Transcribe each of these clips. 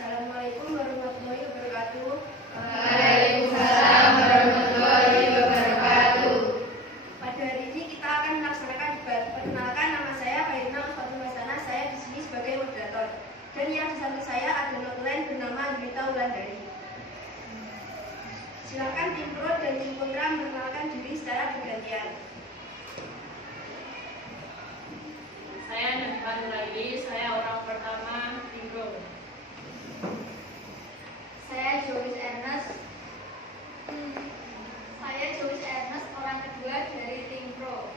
Assalamualaikum warahmatullahi wabarakatuh. Waalaikumsalam warahmatullahi wabarakatuh. Pada hari ini kita akan melaksanakan debat. Perkenalkan, nama saya Khairina Fatimah Hasana. Saya di sini sebagai moderator. Dan yang di samping saya ada notulen bernama Yunita Wulandari. Silakan tim pro dan tim kontra mengenalkan diri secara bergantian. Saya Nadifa Nuraidi, saya orang pertama tim pro. Saya Joyce Ernest. Saya Joyce Ernest, orang kedua dari tim pro.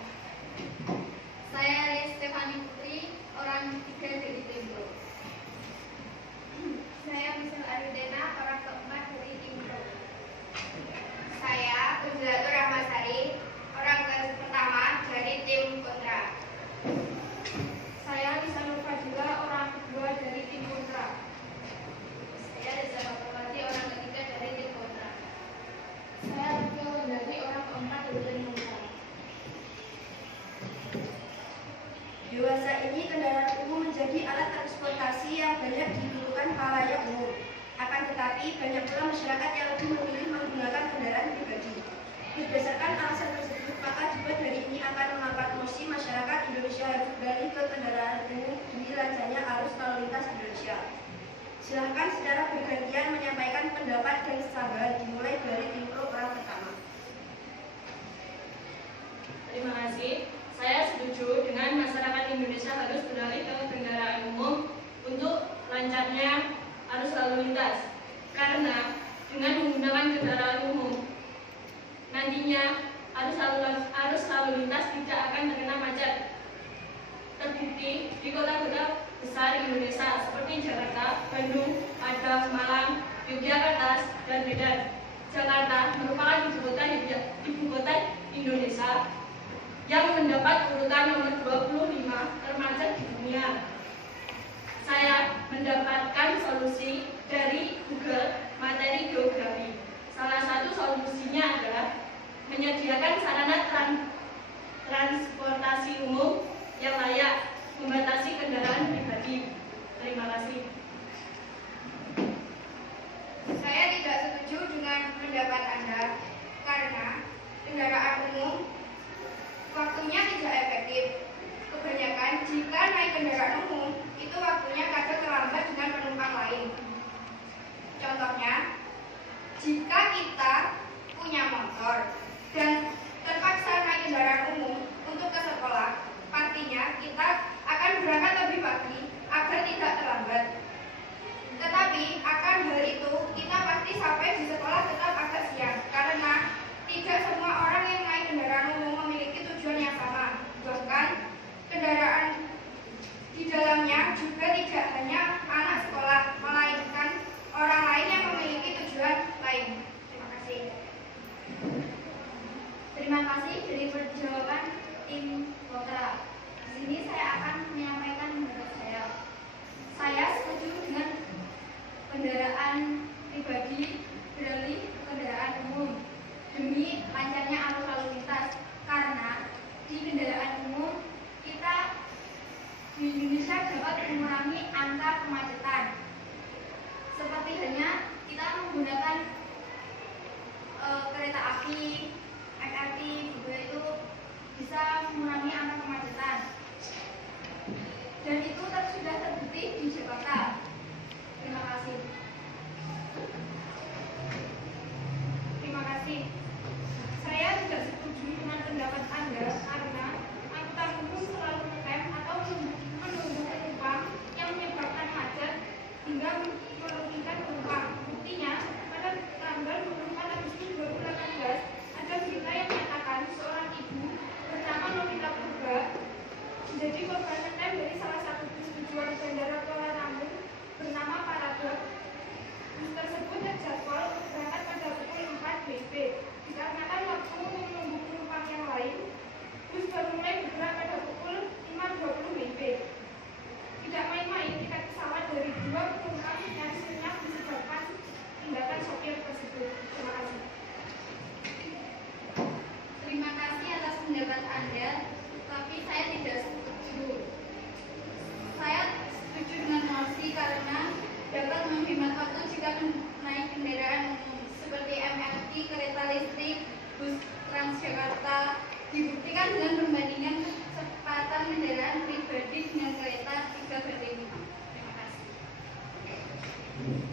Saya Ria Stefani Putri, orang ketiga dari tim pro. Saya Michelle Aridena, orang keempat dari tim pro. Saya Uzlatur Rahmasari, orang pertama dari tim kontra. Saya Lisa Nurfadila, orang kedua dari tim kontra. Saya Reza Bakawati, orang ketiga dari tim kontra. Saya Rafia Wandari, orang keempat dari tim kontra. Dewasa ini kendaraan umum menjadi alat transportasi yang banyak digunakan khalayak umum. Akan tetapi banyak pula masyarakat yang lebih memilih menggunakan kendaraan pribadi. Berdasarkan alasan tersebut, maka debat hari ini akan mengangkat mosi masyarakat Indonesia harus beralih ke kendaraan umum demi lancarnya arus lalu lintas Indonesia. Silahkan secara bergantian menyampaikan pendapat dan sanggahan, dimulai dari tim pro orang pertama. Terima kasih. Saya setuju dengan masyarakat Indonesia harus beralih ke kendaraan umum untuk lancarnya arus lalu lintas. Karena dengan menggunakan kendaraan umum, nantinya arus lalu lintas tidak akan terkena macet. Terbukti di kota-kota besar Indonesia seperti Jakarta, Bandung, Padang, Malang, Yogyakarta, dan Medan. Jakarta merupakan ibu kota Indonesia yang mendapat urutan nomor 25 termacet di dunia. Saya mendapatkan solusi dari Google materi geografi. Salah satu solusinya adalah menyediakan sarana transportasi umum yang layak, membatasi kendaraan pribadi. Terima kasih. Saya tidak setuju dengan pendapat Anda karena kendaraan umum waktunya tidak efektif. Kebanyakan jika naik kendaraan umum itu waktunya kadang terlambat dengan penumpang lain. Contohnya, jika kita punya motor dan terpaksa naik kendaraan umum untuk ke sekolah, pastinya kita akan berangkat lebih pagi agar tidak terlambat. Tetapi akan hal itu kita pasti sampai di sekolah tetap agak siang karena tidak semua orang yang naik kendaraan umum memiliki tujuan yang sama. Bahkan kendaraan di dalamnya juga tidak hanya anak sekolah, melainkan orang lain yang memiliki tujuan lain. Terima kasih. Terima kasih dari perjawaban tim kontra. Di sini saya akan menyampaikan pendapat saya. Saya setuju dengan kendaraan pribadi beralih ke kendaraan umum demi lancarnya arus lalu lintas. Karena di kendaraan umum kita di Indonesia dapat mengurangi angka kemacetan. Seperti halnya kita menggunakan kereta api, MRT juga itu bisa mengurangi angka kemacetan. Dan itu sudah terbukti di Jakarta. Terima kasih. Terima kasih. Saya tidak setuju dengan pendapat Anda karena angkutan umum selalu ngetem atau menunggu penumpang yang menyebabkan macet hingga merugikan penumpang. Buktinya, pada tanggal 24 Agustus 2018 ada berita yang menyatakan seorang ibu bernama Novita Purba menjadi korban ngetem dari salah satu bus naik kendaraan umum seperti MRT, kereta listrik, bus Transjakarta dibuktikan dengan perbandingan kecepatan kendaraan pribadi dengan kereta 3 banding 5. Terima kasih.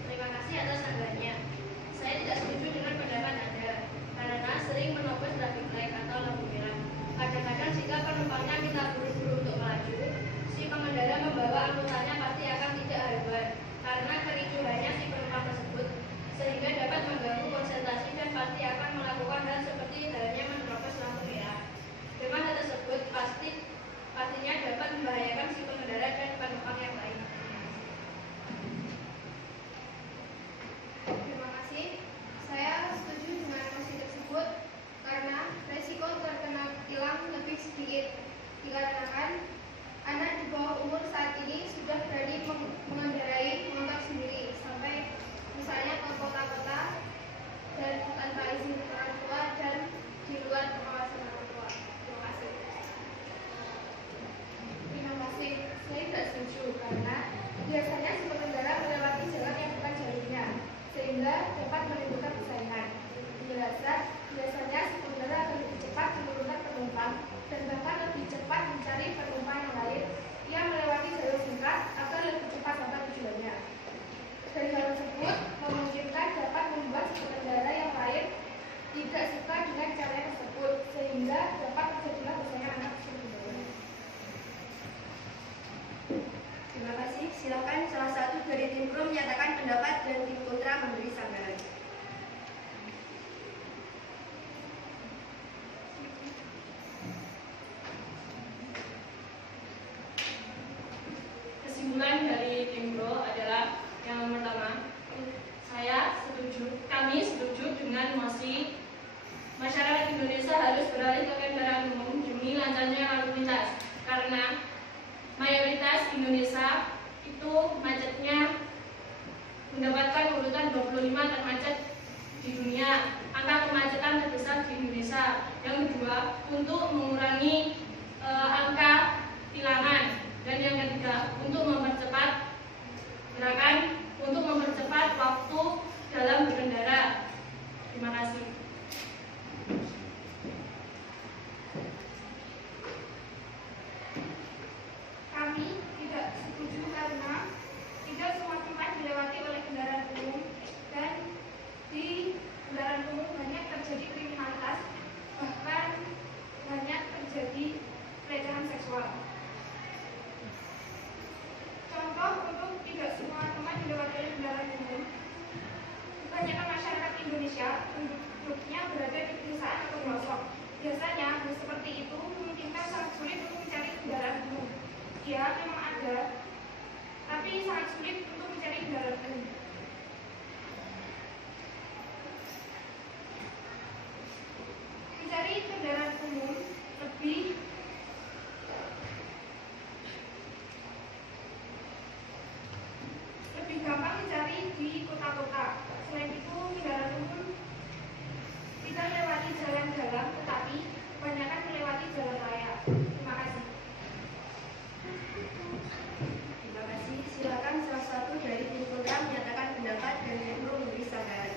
Terima kasih atas sambutannya. Saya tidak setuju dengan pendapat Anda karena sering menerobos traffic light atau lampu merah. Kadang-kadang jika penumpangnya kita buru-buru untuk melaju, si pengendara membawa angkutannya pasti akan tidak haluan karena kericuhannya si penumpang tersebut, sehingga dapat mengganggu konsentrasi dan pasti akan melakukan hal seperti halnya menerobos lampu merah. Dengan hal tersebut pastinya dapat membahayakan si pengendara dan penumpang yang lain. Terima kasih. Saya setuju dengan mosi tersebut karena resiko terkena tilang lebih sedikit dikarenakan anak di bawah umur saat ini sudah berani mengendarai motor sendiri sampai misalnya ke kota-kota dan tanpa izin orang tua dan di luar pengawasan orang tua. Terima kasih. Terima kasih. Saya tidak setuju karena biasanya si pengendara melewati jalan yang bukan jalurnya sehingga dapat menimbulkan persaingan. Biasanya si pengendara akan lebih cepat menurunkan penumpang dan bahkan lebih cepat mencari penumpang yang lain yang melewati jalur singkat agar lebih cepat sampai tujuannya. Dari hal tersebut memungkinkan dapat membuat si pengendara yang lain tidak suka dengan cara tersebut sehingga dapat terjadilah persaingan antar si pengendara. Terima kasih. Silakan salah satu dari tim pro menyatakan pendapat dan tim kontra memberi sanggahan. Kesimpulan dari tim pro adalah yang pertama, kami setuju dengan mosi masyarakat Indonesia harus beralih ke kendaraan umum demi lancarnya lalu lintas karena mayoritas Indonesia itu macetnya mendapatkan urutan 25 termacet di dunia. Angka kemacetan terbesar di Indonesia. Yang kedua, untuk mengurangi angka tilangan. Dan yang ketiga, untuk mempercepat waktu dalam berkendara. Terima kasih. Kami tidak setuju karena tidak semua tempat dilewati oleh kendaraan umum dan di kendaraan umum banyak terjadi kriminalitas, bahkan banyak terjadi pelecehan seksual. Contoh untuk tidak semua tempat dilewati oleh kendaraan umum, kebanyakan masyarakat Indonesia penduduknya berada di pedesaan atau pelosok. Biasanya hal seperti itu memungkinkan sangat sulit untuk mencari kendaraan umum. Ya, memang ada, tapi sangat sulit untuk mencari kendaraan umum. Mencari kendaraan umum lebih gampang mencari di kota-kota. Selain itu, kendaraan umum tidak melewati jalan dalam, tetapi kebanyakan melewati jalan raya. Terima kasih. Terima kasih. Silakan salah satu dari tim kontra menyatakan pendapat dan tim pro memberi sanggahan.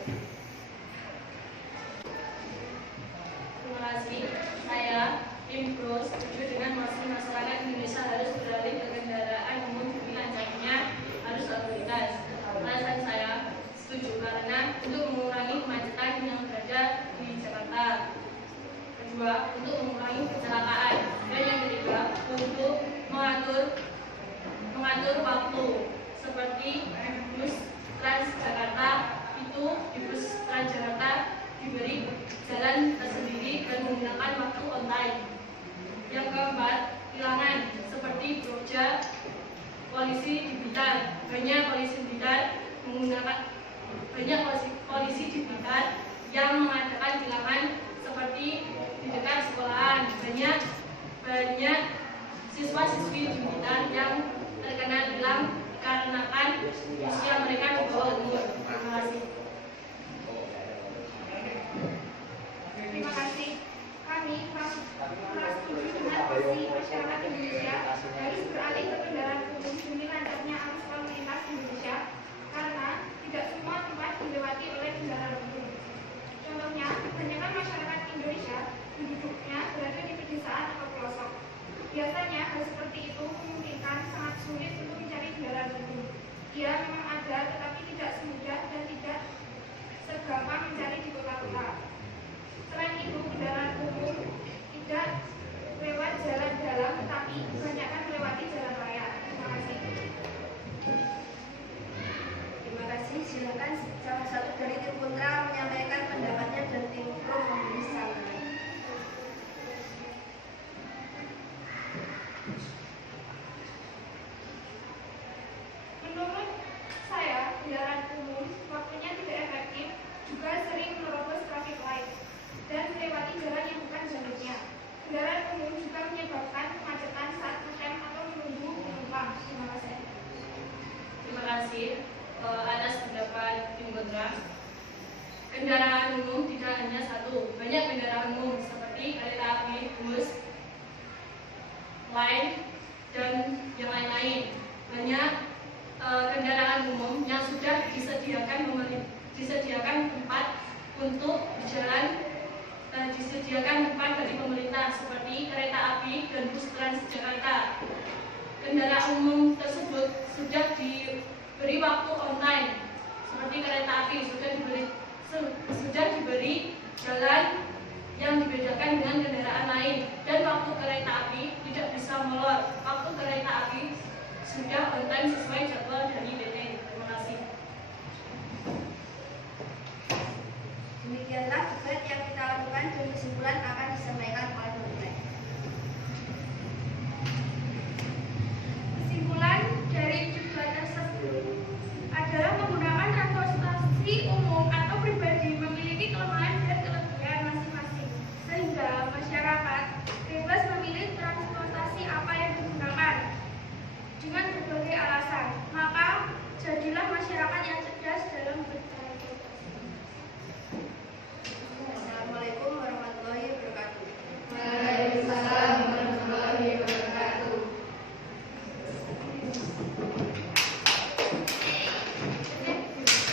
Terima kasih. Saya tim pro setuju dengan mosi masyarakat Indonesia harus beralih ke kendaraan umum demi lancarnya arus lalu lintas. Alasan saya setuju karena untuk mengurangi kemacetan yang berada di Jakarta. Kedua, untuk mengurangi kecelakaan. Dan yang ketiga, untuk mengatur waktu seperti bus Transjakarta itu di bus Transjakarta diberi jalan tersendiri dan menggunakan waktu on time. Yang keempat, tilangan seperti Jogja, polisi di Blitar. Banyak polisi di Blitar yang mengadakan tilangan seperti di dekat sekolahan. Banyak siswa-siswi di Blitar yang terkena tilang dikarenakan usia mereka di bawah umur. Terima kasih. Terima kasih. Kami merasa setuju dengan mosi masyarakat Indonesia harus beralih ke kendaraan umum demi lancarnya arus lalu lintas Indonesia karena tidak semua tempat dilewati Kendaraan umum juga menyebabkan kemacetan saat ngetem atau menunggu penumpang. Terima kasih. Terima kasih atas pendapat Tim Kontra. Kendaraan umum tidak hanya satu, banyak kendaraan umum seperti kereta api, bus, lain, dan yang lain-lain. Banyak kendaraan umum yang sudah disediakan tempat untuk berjalan, disediakan tempat dari pemerintah seperti kereta api dan bus Transjakarta. Kendaraan umum tersebut sudah diberi waktu online seperti kereta api sudah diberi jalan yang dibedakan dengan kendaraan lain, dan waktu kereta api tidak bisa molor. Waktu kereta api sudah on time sesuai jadwal dari BTS.